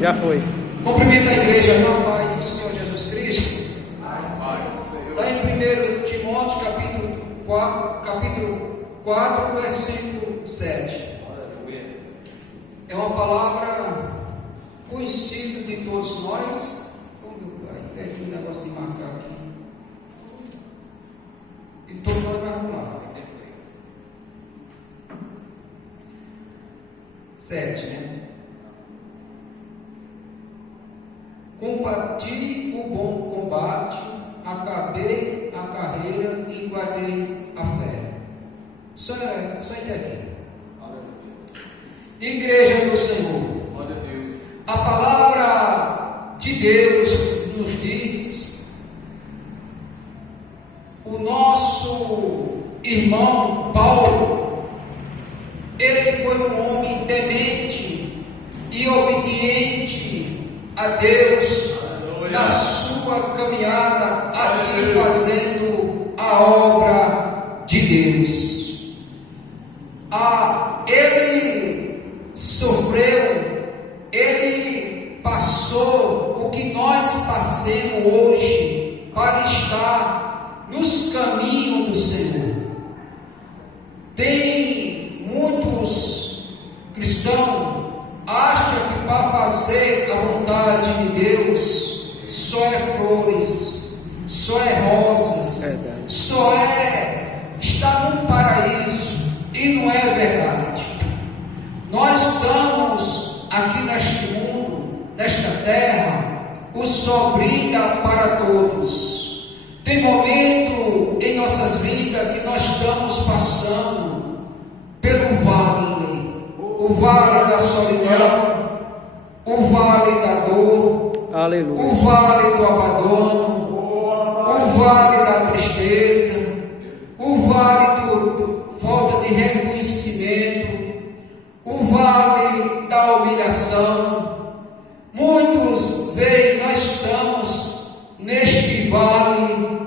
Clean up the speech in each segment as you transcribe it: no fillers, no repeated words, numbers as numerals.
Já foi. Cumprimento a igreja no Pai do Senhor Jesus Cristo. Lá em 1 Timóteo, capítulo 4, versículo 7. É uma palavra conhecida de todos nós. Perdi um negócio de marcar aqui. E todos nós vamos lá. 7, né? Combati o bom combate, acabei a carreira e guardei a fé. Só entender. Igreja do Senhor. A palavra de Deus nos diz: o nosso irmão Paulo, ele foi um homem temente e obediente a Deus na sua caminhada aqui fazendo a obra de Deus. Ele sofreu, ele passou o que nós passamos hoje para estar nos caminhos do Senhor. Tem muitos cristãos acham que para fazer a vontade de Deus só é flores, só é rosas, só é estar num paraíso, e não é verdade. Nós estamos aqui neste mundo, nesta terra, o sol brilha para todos. Tem momento em nossas vidas que nós estamos passando pelo vale, o vale da solidão, o vale da dor, Aleluia. o vale do abandono, o vale da tristeza, o vale do falta de reconhecimento, o vale da humilhação. Muitos veem, nós estamos neste vale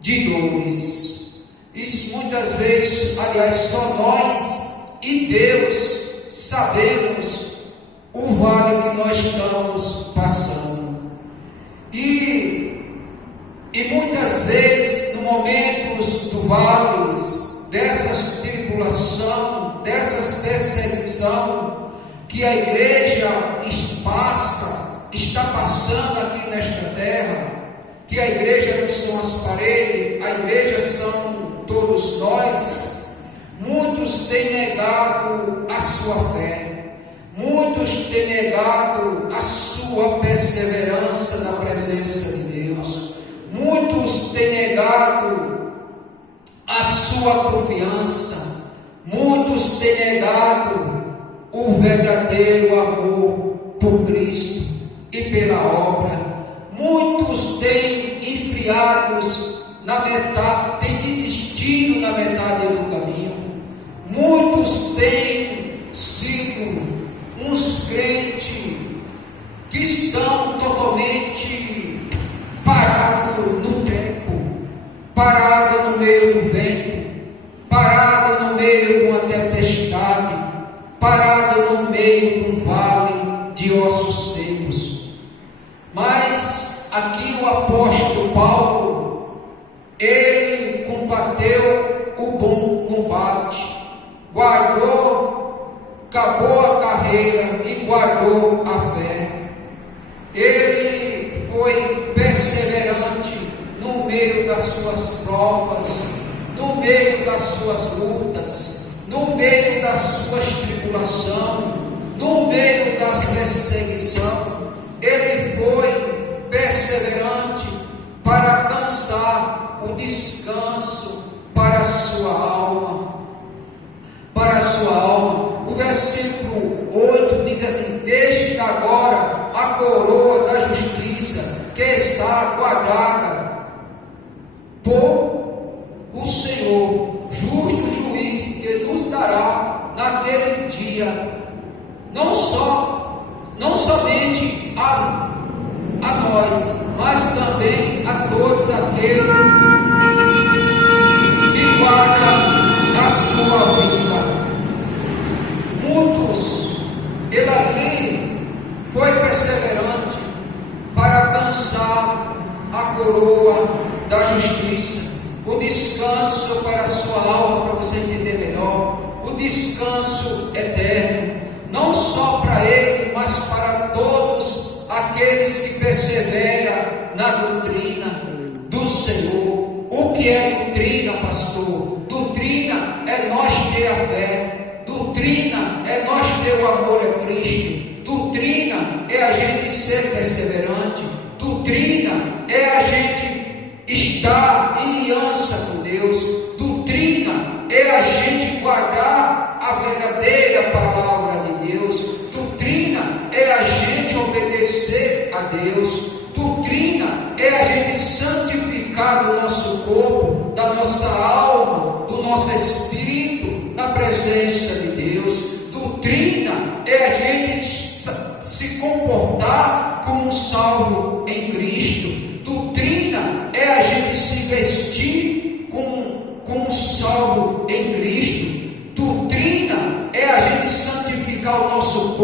de dores. Isso muitas vezes, aliás, só nós e Deus sabemos o vale que nós estamos passando. E muitas vezes, no momentos do vales, dessas tribulação, dessas perseguição que a igreja está passando aqui nesta terra, que a igreja não são as paredes, a igreja são todos nós. Muitos têm negado a sua fé, muitos têm negado a sua perseverança na presença de Deus, muitos têm negado a sua confiança, muitos têm negado o verdadeiro amor por Cristo e pela obra. Muitos têm enfriados na metade, têm desistido na metade do caminho. Muitos têm sido uns crentes que estão totalmente parados no tempo, parados no meio do vento, parados no meio de uma tempestade, parados no meio de um vale de ossos secos. Mas aqui o apóstolo Paulo, ele combateu o bom combate, acabou a carreira e guardou a fé. Ele foi perseverante no meio das suas provas, no meio das suas lutas, no meio das suas tribulações, no meio das perseguições. Ele foi perseverante para alcançar o descanso para a sua alma. Para a sua alma. O versículo 8 diz assim: deixe agora a coroa da justiça que está guardada por o Senhor, justo juiz, que nos dará naquele dia, não somente a nós, mas também a todos aqueles que guardam a sua vida. Muitos, ele ali foi perseguido justiça, o descanso para a sua alma, para você entender melhor, o descanso eterno, não só para ele, mas para todos aqueles que perseveram na doutrina do Senhor. O que é doutrina, pastor? Doutrina é nós ter a fé, doutrina é nós ter o amor a Cristo, doutrina é a gente ser perseverante, doutrina é a gente estar em aliança com Deus, doutrina é a gente guardar a verdadeira palavra de Deus, doutrina é a gente obedecer a Deus, doutrina é a gente santificar o nosso corpo, da nossa alma, do nosso espírito, na presença de Deus. Doutrina é a gente se comportar como um salvo em Cristo. Doutrina é a gente se vestir como um salvo em Cristo. Doutrina é a gente santificar o nosso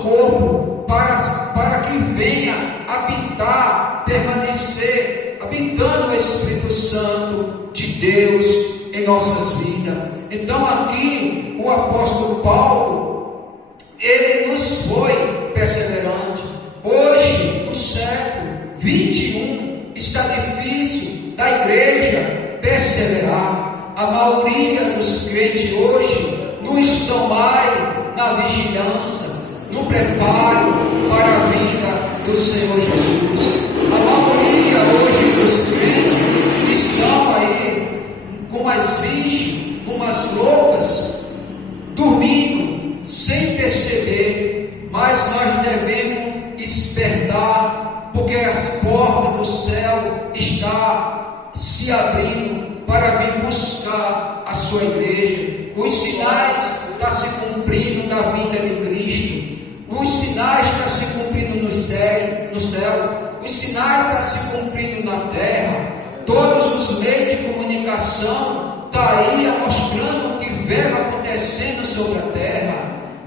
corpo para que venha habitar, permanecer, habitando o Espírito Santo de Deus em nossas vidas. Então aqui o apóstolo Paulo, ele nos foi perseverante. Hoje, no século 21, está difícil da igreja perseverar. A maioria dos crentes hoje não estão mais na vigilância, no preparo para a vida do Senhor Jesus. A maioria hoje dos crentes estão aí com umas virgens, com umas loucas, dormindo sem perceber, mas nós devemos despertar, porque as portas do céu estão se abrindo para vir buscar a sua igreja. Os sinais estão se cumprindo na vida de Cristo. Os sinais estão se cumprindo no céu. Os sinais estão se cumprindo na terra. Todos os meios de comunicação estão aí mostrando o que vem acontecendo sobre a terra.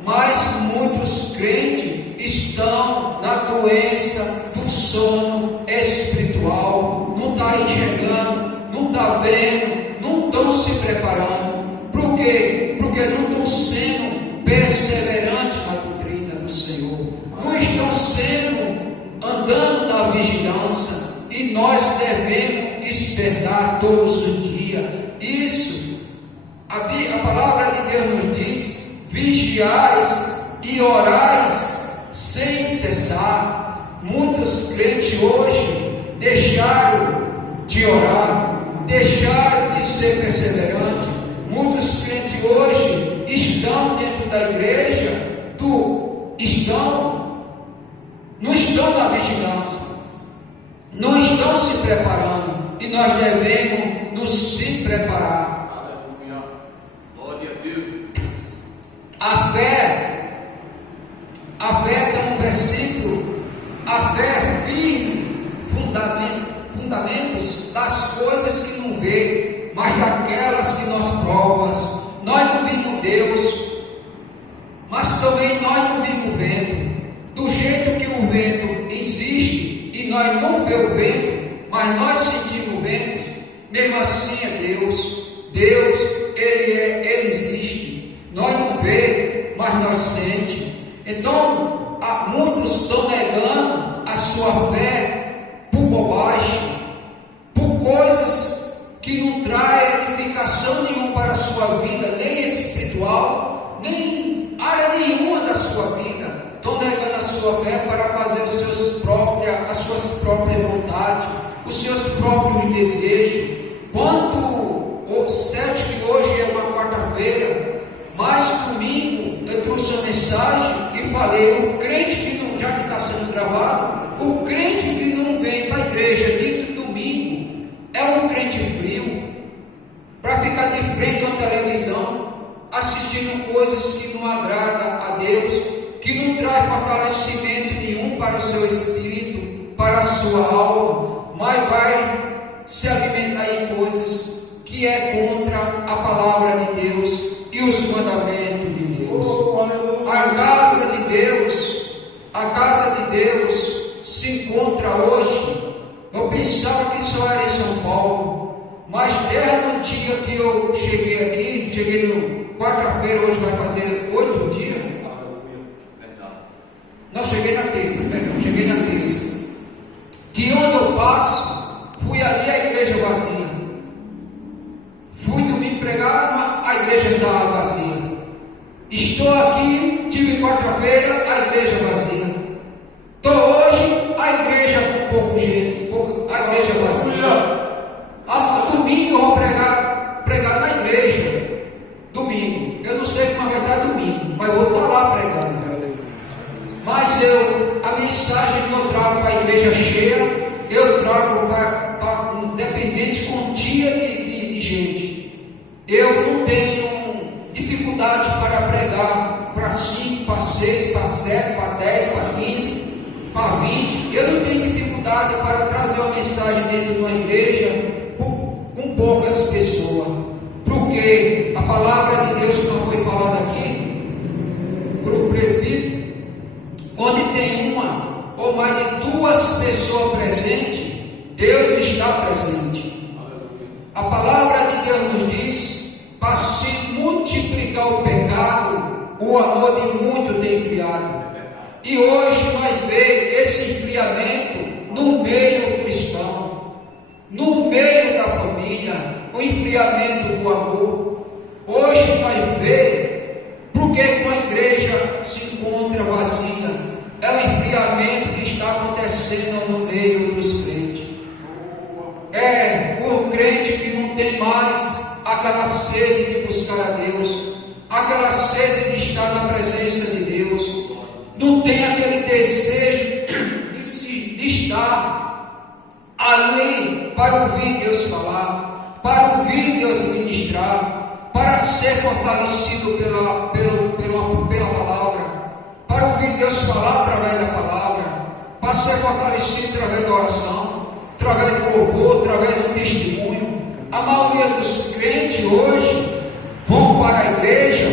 Mas muitos crentes estão na doença do sono espiritual. Não está enxergando, não está vendo, não estão se preparando. Por quê? Porque não estão sendo perseverantes na doutrina do Senhor. Não estão sendo, andando na vigilância. E nós devemos despertar todos os dias. Isso, a palavra de Deus nos diz: vigiais e orais sem cessar. Muitos crentes hoje deixaram de orar, deixaram de ser perseverantes. Muitos crentes hoje estão dentro da igreja, não estão na vigilância, não estão se preparando, e nós devemos nos se preparar. Aleluia. Glória a Deus. A fé tem um versículo: a fé é firme, fundamentos das coisas que não vê, mas daquelas que nós provamos. Nós não vimos Deus, mas também nós não vimos vento. Do jeito que o vento existe e nós não vemos o vento, mas nós sentimos o vento, mesmo assim é Deus. Deus, Ele existe. Nós não vemos, mas nós sentimos. Então, muitos estão negando a sua fé por bobagem, por coisas que não trazem edificação nenhuma para a sua vida, nem espiritual, nem área nenhuma da sua vida. Estão negando a sua fé para fazer as suas próprias vontades, os seus próprios desejos. Quanto certo que hoje é uma quarta-feira, mas domingo eu trouxe uma mensagem e falei: o crente que não, já que está sendo gravado, o crente que não vem para a igreja dentro do domingo é um crente frio, para ficar de frente à televisão, assistindo coisas que não agradam a Deus, que não traz fortalecimento nenhum para o seu espírito, para a sua alma, mas vai se alimentar em coisas que é contra a palavra de Deus e os mandamentos de Deus. A casa de Deus se encontra hoje. Eu pensava que lembra no dia que eu cheguei aqui, cheguei no quarta-feira, hoje vai fazer 8 dias. Não, cheguei na terça, perdão, cheguei na terça. Que onde eu passo, fui ali a igreja vazia. Fui domingo pregar, a igreja estava vazia. Estou aqui, tive quarta-feira, a igreja vazia. Estou hoje, a igreja com pouco gente, a igreja vazia. Domingo eu vou pregar na igreja. Domingo. Eu não sei como vai estar domingo, mas eu vou estar lá pregando. Mas a mensagem que eu trago para a igreja cheia, eu trago para um dependente quantia de gente. Eu não tenho dificuldade para pregar para 5, para 6, para 7, para 10, para 15, para 20. Eu não tenho dificuldade para trazer uma mensagem dentro de uma igreja com poucas pessoas. Porque a palavra de Deus, como foi falada aqui, para o presbítero, onde tem uma ou mais de 2 pessoas presentes, Deus está presente. A palavra de Deus nos diz: para se multiplicar o pecado, o amor de muito tem enfriado. E hoje nós vemos esse enfriamento no meio cristão, no meio da família, o enfriamento do amor. Hoje nós vemos porque uma igreja se encontra vazia. É o enfriamento que está acontecendo no meio dos crentes. É o crente que não tem mais aquela sede de buscar a Deus, aquela sede de estar na presença de Deus, não tem aquele desejo de estar ali para ouvir Deus falar, para ouvir Deus ministrar, para ser fortalecido pela palavra, para ouvir Deus falar através da palavra, para ser fortalecido através da oração, através do louvor, através do testemunho. A maioria dos crentes hoje vão para a igreja,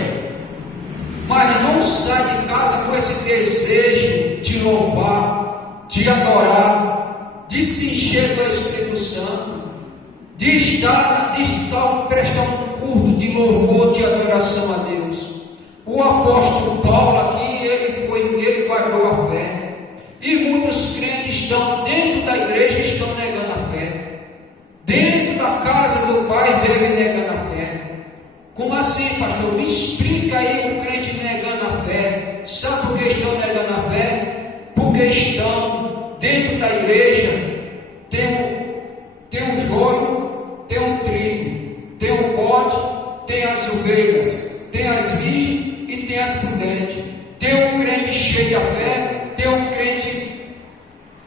mas não sai de casa com esse desejo de louvar, de adorar, de se encher do Espírito Santo, de prestar um culto de louvor, de adoração a Deus. O apóstolo Paulo aqui, ele guardou a fé. E muitos crentes estão dentro da igreja e estão negando a fé. Dentro da casa do Pai vivem negando a fé. Como assim, pastor? Me explica aí o crente negando a fé. Sabe por que estão negando a fé? Porque estão dentro da igreja. Tem um joio, tem um trigo, tem um bode, tem as ovelhas, tem as virgens e tem as prudentes. Tem um crente cheio de fé, tem um crente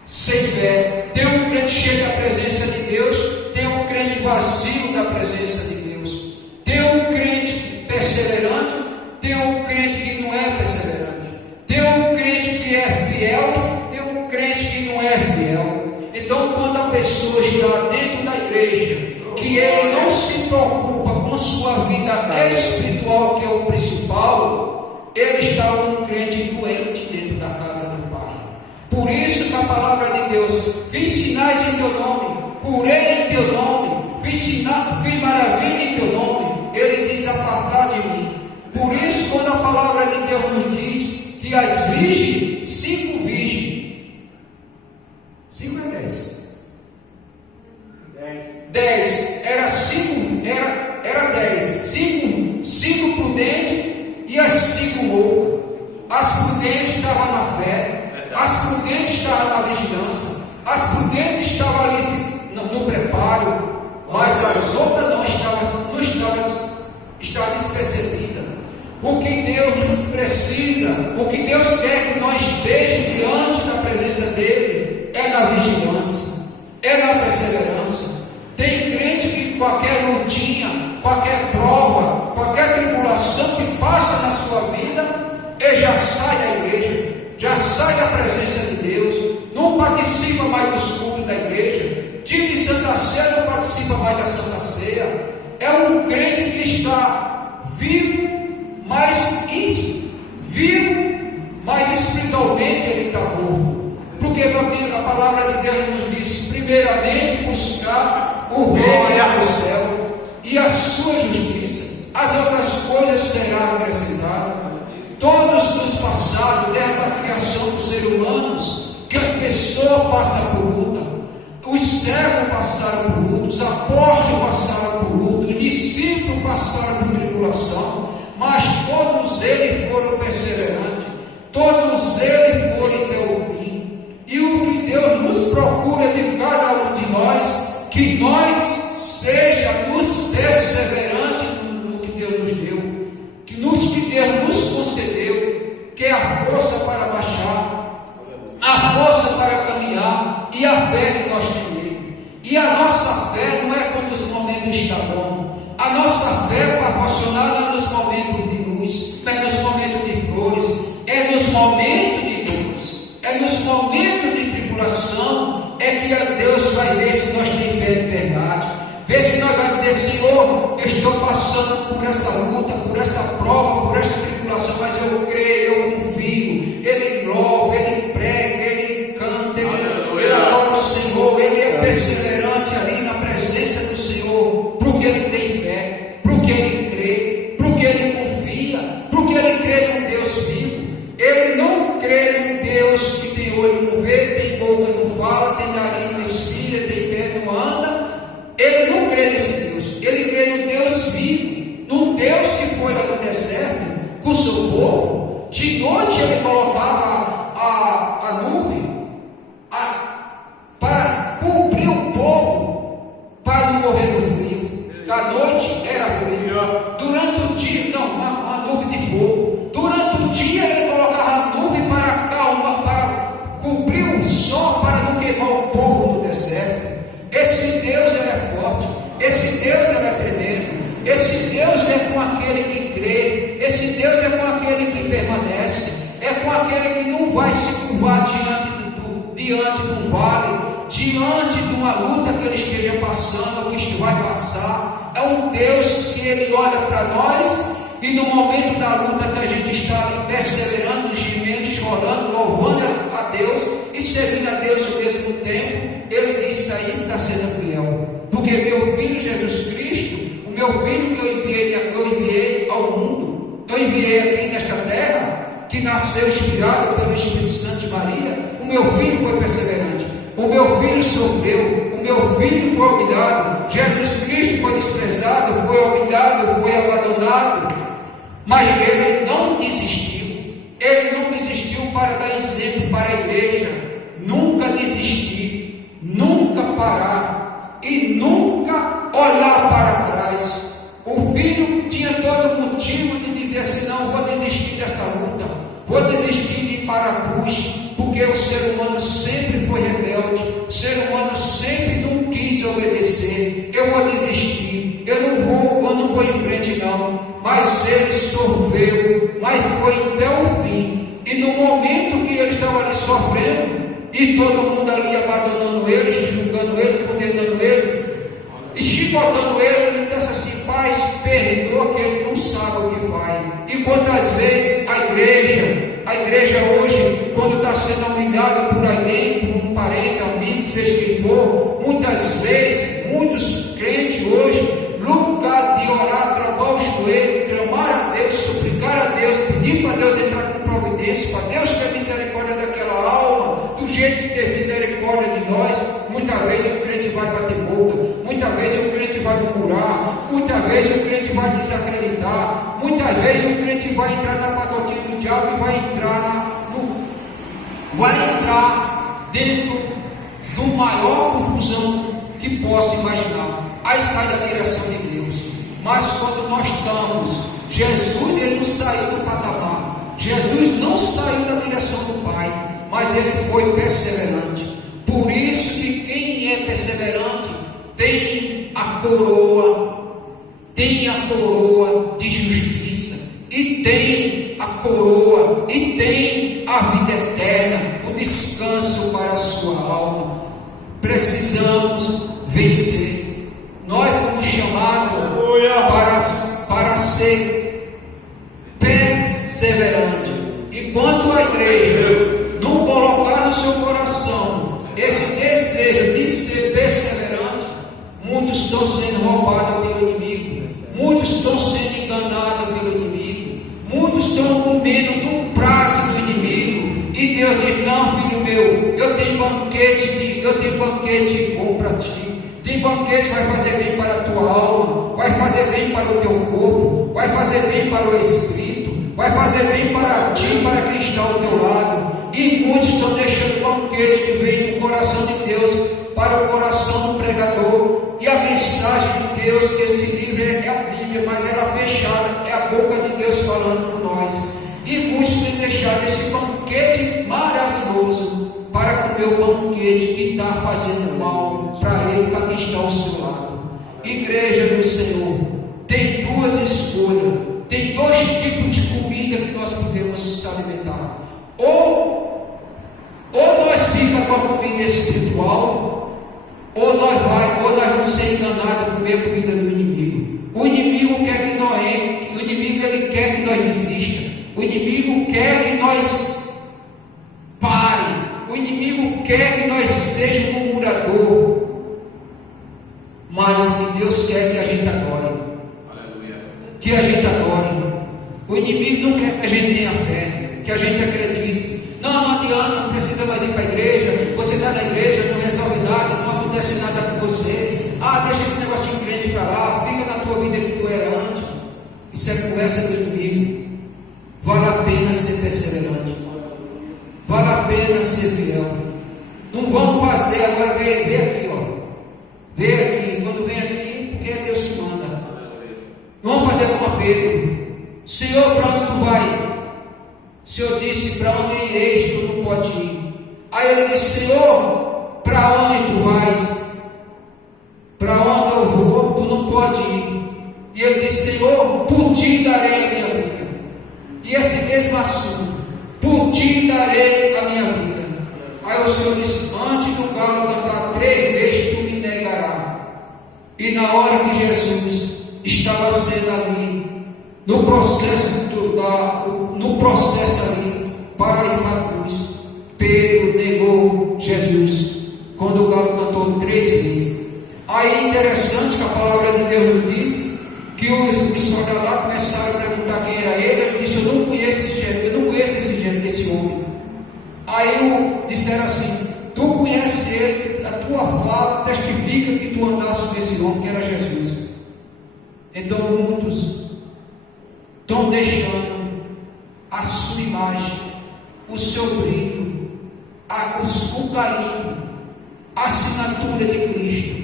sem fé, tem um crente cheio da presença de Deus, tem um crente vazio da presença de Deus, tem um crente perseverante, tem um crente que não é perseverante, tem um crente que é fiel, tem um crente que não é fiel. Então, quando a pessoa está dentro da igreja, que ele não se preocupa com sua vida espiritual, que é o principal, ele está um crente doente dentro da casa do Pai. Por isso que a palavra de Deus: fiz sinais em teu nome, curei em teu nome, fiz maravilha em teu nome, ele diz: apartar de mim. Por isso, quando a palavra de Deus nos diz que as virgens, 5 virgens, 5 é 10. 10, era 5, era 10, 5 prudentes e as 5 loucas. As prudentes estavam na fé, as prudentes estavam na vigilância, as prudentes estavam ali no preparo, mas as outras não estavam despercebidas. O que Deus precisa, o que Deus quer que nós estejamos diante da presença dEle, é na vigilância, é na perseverança. Tem crente que qualquer lutinha, qualquer prova, qualquer tribulação que passa na sua vida, ele já sai da igreja, já sai da presença de Deus, não participa mais dos cultos da igreja, dia de Santa Ceia não participa mais da Santa Ceia. É um crente que está vivo, mas espiritualmente ele está morto. Porque a palavra de Deus nos diz: primeiramente buscar o reino do céu. sua justiça, as outras coisas serão acrescentadas. Todos nos passados, desde a criação dos seres humanos, que a pessoa passa por luta, os servos passaram por luta, os apóstolos passaram por luta, os discípulos passaram por tribulação, mas todos eles foram perseverantes, todos eles foram até o fim. E o que Deus nos procura de cada um de nós, que nós sejamos perseverantes no que Deus nos deu, que Deus nos concedeu, que é a força para baixar, a força para caminhar e a fé que nós temos. E a nossa fé não é quando os momentos estão bons, a nossa fé é proporcionada nos momentos de luz, é nos momentos de flores, é nos momentos de luz, é nos momentos de tribulação, é que a Deus vai ver se nós temos fé de verdade, ver se nós vamos dizer: Senhor, eu estou passando por essa luta, por essa prova, por essa tribulação, mas eu creio, eu confio. Ele louva, ele prega, ele canta, ele adora o Senhor, ele é perseverante ali na presença do Senhor, porque ele tem fé, porque ele crê, porque ele confia, porque ele crê num Deus vivo. Ele não crê num Deus que tem olho não vê, tem boca não fala, tem nariz não respira, tem pé não anda. Ele não crê nesse Deus, ele crê no Deus vivo, num Deus que foi lá no deserto com o seu povo. De noite ele colocava a nuvem para cobrir o povo, para não morrer do frio. Da noite era frio, durante o dia, não, uma nuvem de fogo. Durante o dia ele colocava a nuvem para acalmar, para cobrir o sol, para não queimar o povo no deserto. Esse Deus é forte, esse Deus é tremendo, esse Deus é com aquele que crê, esse Deus é com aquele que permanece, é com aquele que não vai se curvar diante de um vale, diante de uma luta que ele esteja passando, ou que vai passar. É um Deus que ele olha para nós, e no momento da luta que a gente está ali perseverando, gemendo, chorando, louvando a Deus e servindo a Deus ao mesmo tempo, ele diz: aí está sendo fiel, porque meu filho Jesus Cristo, o meu filho que eu enviei ao mundo, eu enviei aqui nesta terra, que nasceu inspirado pelo Espírito Santo de Maria. O meu filho foi perseverante, o meu filho sofreu, o meu filho foi humilhado, Jesus Cristo foi desprezado, foi humilhado, foi abandonado, mas ele não desistiu. Ele não desistiu para dar exemplo para a igreja, nunca desistir, nunca parar e nunca olhar para trás. O filho tinha todo motivo de dizer assim: não, vou desistir dessa luta, vou desistir de ir para a cruz, porque o ser humano sempre foi rebelde, o ser humano sempre não quis obedecer. Eu vou desistir, eu não vou em frente não. Mas ele sofreu, mas foi até o fim. E no momento que ele estava ali sofrendo, e todo mundo ali abandonando ele, julgando ele, condenando ele, e chicotando ele, ele disse assim: Pai, perdoa, que ele não sabe o que faz. E quantas vezes a igreja hoje, quando está sendo humilhada por alguém, por um parente, amigo, seja quem for, muitas vezes, muitos crentes hoje, no lugar de orar, travar o joelho, clamar a Deus, suplicar a Deus, pedir para Deus entrar com providência, para Deus ter misericórdia daquela alma, do jeito que teve misericórdia de nós. Muitas vezes o crente vai bater boca, muitas vezes o crente vai murmurar, muitas vezes o crente vai desacreditar, muitas vezes o crente vai entrar na pacotinha do diabo e vai entrar dentro do maior confusão que possa imaginar. Aí sai da direção de Deus. Mas quando nós estamos, Jesus, ele não saiu do patamar, Jesus não saiu da direção do Pai, mas ele foi perseverante. Por isso que quem é perseverante tem a coroa de justiça, e tem a coroa, e tem a vida eterna, o descanso para a sua alma. Precisamos vencer. Nós fomos chamados para ser perseverante. Enquanto a igreja não colocar no seu coração esse desejo de ser perseverante, muitos estão sendo roubados pelo inimigo, eu tenho banquete bom para ti. Tem banquete que vai fazer bem para a tua alma, vai fazer bem para o teu corpo, vai fazer bem para o espírito, vai fazer bem para ti, para quem está ao teu lado. E muitos estão deixando o banquete que vem do coração de Deus para o coração do pregador. E a mensagem de Deus, que esse livro é a Bíblia, mas ela fechada, é a boca de Deus falando por nós. E muitos têm deixado esse banquete maravilhoso para comer o banquete que está fazendo mal para ele, para quem está ao seu lado. Igreja do Senhor, tem duas escolhas, tem dois tipos de comida que nós podemos se alimentar. Ou nós ficamos com a comida espiritual, ou nós vamos ser enganados a comer a comida do inimigo. O inimigo quer que nós entremos, o inimigo ele quer que nós desistamos, o inimigo quer que nós parem, o inimigo quer que nós sejamos murmurador, mas o que Deus quer que a gente adore. Aleluia. Que a gente adore. O inimigo não quer que a gente tenha fé, que a gente acredite. Não adianta, não precisa mais ir para a igreja. Você está na igreja, não resolve nada, não acontece nada com você. Deixa esse negócio de crente para lá, fica na tua vida que tu era antes. Isso é conversa do inimigo. Vale a pena ser perseverante, vale a pena ser fiel. Não vamos fazer agora, vem aqui, ó. Vem aqui, quando vem aqui, porque é Deus que manda. Não vamos fazer como Pedro. Senhor, para onde tu vai? O Senhor disse, para onde ireis, tu não pode ir. Aí ele disse, Senhor, para onde tu vais? Para onde eu vou, tu não pode ir. E ele disse, Senhor, por ti darei a minha vida. E esse mesmo assunto, por ti darei a minha vida. Aí o Senhor disse, antes do galo cantar 3 vezes, tu me negarás. E na hora que Jesus estava sendo ali, no processo ali, para ir para a cruz, Pedro negou Jesus, quando o galo cantou 3 vezes. Aí interessante que a palavra de Deus nos diz, que os missionários lá começaram a perguntar quem era ele. Ele disse, eu não conheço esse gente, esse homem. Aí disseram assim, tu conheces ele, a tua fala testifica que tu andaste com esse homem, que era Jesus. Então muitos estão deixando a sua imagem, o seu brilho, o carinho, a assinatura de Cristo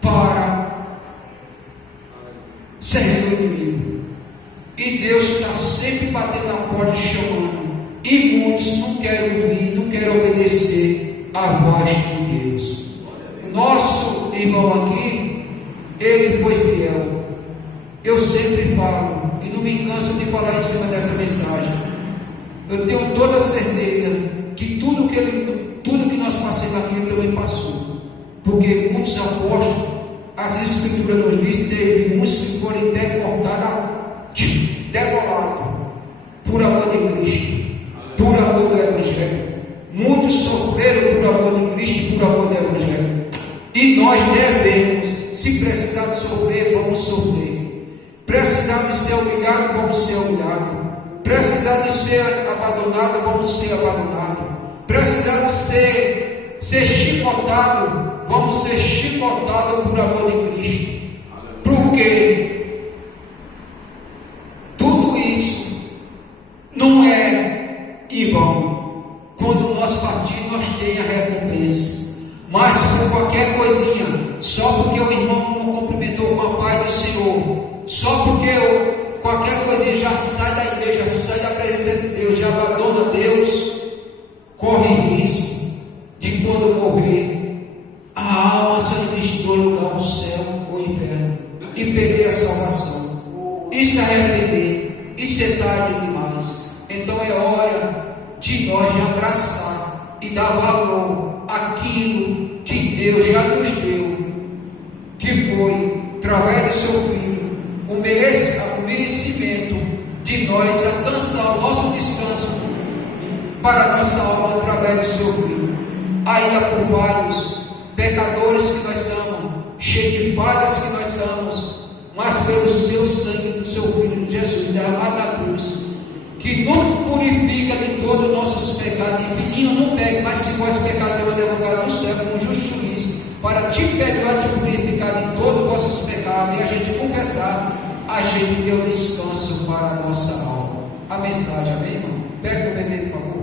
para servir o inimigo. E Deus está sempre batendo na porta e chamando. E muitos não querem ouvir, não querem obedecer a voz de Deus. O nosso irmão aqui, ele foi fiel. Eu sempre falo, e não me canso de falar em cima dessa mensagem. Eu tenho toda a certeza que tudo que nós passamos aqui, ele também passou. Porque muitos apóstolos, as escrituras nos dizem, teve muitos que foram até cortados, degolados, por amor de Cristo, por amor do Evangelho. Muitos sofreram por amor de Cristo e por amor do Evangelho. E nós devemos, se precisar de sofrer, vamos sofrer. Precisar de ser humilhado, vamos ser humilhados. Precisar de ser abandonado, vamos ser abandonados. Precisar de ser chicotado, vamos ser chicotados por amor de Cristo. Porque tudo isso não é em vão. Quando nós partirmos, nós temos a recompensa. Mas por qualquer coisinha, só porque o irmão não cumprimentou com a paz do Senhor, só porque qualquer coisinha já sai da igreja, sai da presença de Deus, já abandona Deus, corre risco de quando morrer, a alma só existe dois lugares, o céu ou o inferno, e perder a salvação, e se arrepender, e ser tarde demais. Então é hora de nós abraçar e dar valor àquilo que Deus já nos deu, que foi, através do seu Filho, o merecimento de nós alcançar o nosso descanso para a nossa alma através do seu Filho. Ainda por vários pecadores que nós somos, cheios de falhas que nós somos, mas pelo seu sangue do seu Filho Jesus derramado na cruz, que que nos purifica de todos os nossos pecados. E filhinho, não pegue, mas se vós pecar, tem um advogado no céu, com justo juiz, para te perdoar, te purificar de todos os vossos pecados, e a gente confessar, a gente deu descanso para a nossa alma. A mensagem, amém, irmão? Pega o bebê, por favor.